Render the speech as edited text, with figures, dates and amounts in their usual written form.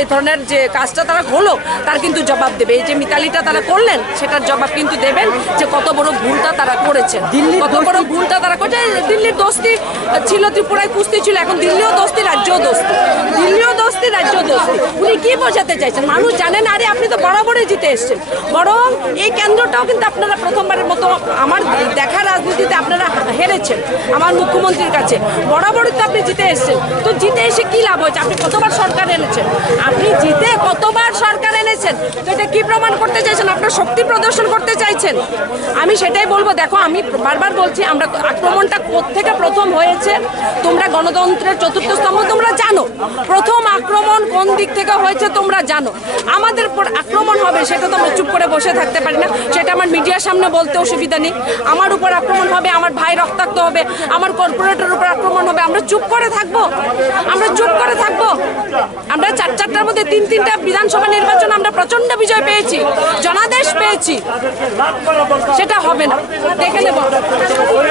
এই ধরনের যে কাজটা তারা হলো তার কিন্তু জবাব দেবে। এই যে মিতালিটা তারা করলেন সেটার জবাব কিন্তু দেবেন যে কত বড় ভুলটা তারা করেছেন, কত বড় ভুলটা তারা করেছে। দিল্লির দোস্তি ছিল, ত্রিপুরায় কুস্তি ছিল, এখন দিল্লিও দোস্তি, রাজ্যও দোস্তি, দিল্লিও দোস্তি, রাজ্য দোস্তি। উনি কি বোঝাতে চাইছেন? মানুষ জানেন আরে আপনি তো বরাবরই জিতে এসছেন, বরং এই কেন্দ্রটাও কিন্তু আপনারা প্রথমবারের মতো আমার দেখা রাজনীতিতে আপনারা হেরেছেন আমার মুখ্যমন্ত্রীর কাছে। বরাবরই তো আপনি জিতে এসছেন, তো জিতে এসে কি লাভ হয়েছে? আপনি কতবার সরকার এনেছেন, আপনি জিতে কতবার সরকার এনেছেন, তো এটা কি প্রমাণ করতে চাইছেন? আপনার শক্তি প্রদর্শন করতে চাইছেন। আমি সেটাই বলবো, দেখো আমি বারবার বলছি আমরা আক্রমণটা কোত্থেকে প্রথম হয়েছে, তোমরা গণতন্ত্রের চতুর্থ স্তম্ভ তোমরা জানো, প্রথম আক্রমণ কোন দিক থেকে হয়েছে তোমরা জানো। আমাদের উপর আক্রমণ হবে সেটা তো আমরা চুপ করে বসে থাকতে পারি না, সেটা আমার মিডিয়ার সামনে বলতে অসুবিধা নেই। আমার উপর আক্রমণ হবে, আমার ভাই রক্তাক্ত হবে, আমার কর্পোরেটের উপর আক্রমণ হবে, আমরা চুপ করে থাকবো? আমরা চুপ করে থাকবো? আমরা চারটার মধ্যে তিনটা বিধানসভা নির্বাচন আমরা প্রচন্ড বিজয় পেয়েছি, জনাদেশ পেয়েছি, সেটা হবে না, দেখে নেব।